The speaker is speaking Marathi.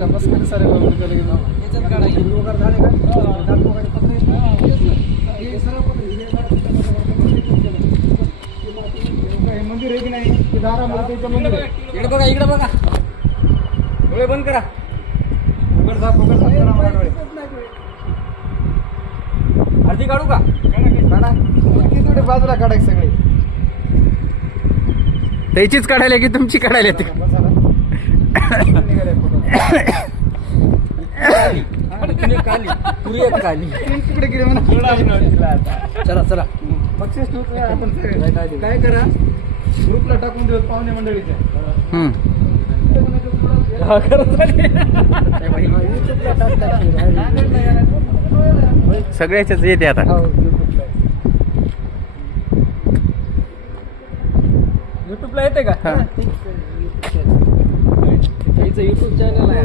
का बस किती सारे याच्यात काढा वगैरे झाले का मंदिर आहे की नाही दारामध्ये मंदिर आहे. इकडे बघा इकडे बघा डोळे बंद करा उघड साफ करा मला डोळे आरती काढू का काढा किती थोडे बाजूला काढायचे सगळे त्याचीच काढायला की तुमची काढायला ती काली पुरी एक काली तिकडे गेले म्हणा चला चला बक्षीस आपण काय करा ग्रुपला टाकून देऊ पाहुणे मंडळीच्या सगळ्याच्याच येते आता युट्यूबला येते का युट्यूब चॅनल आहे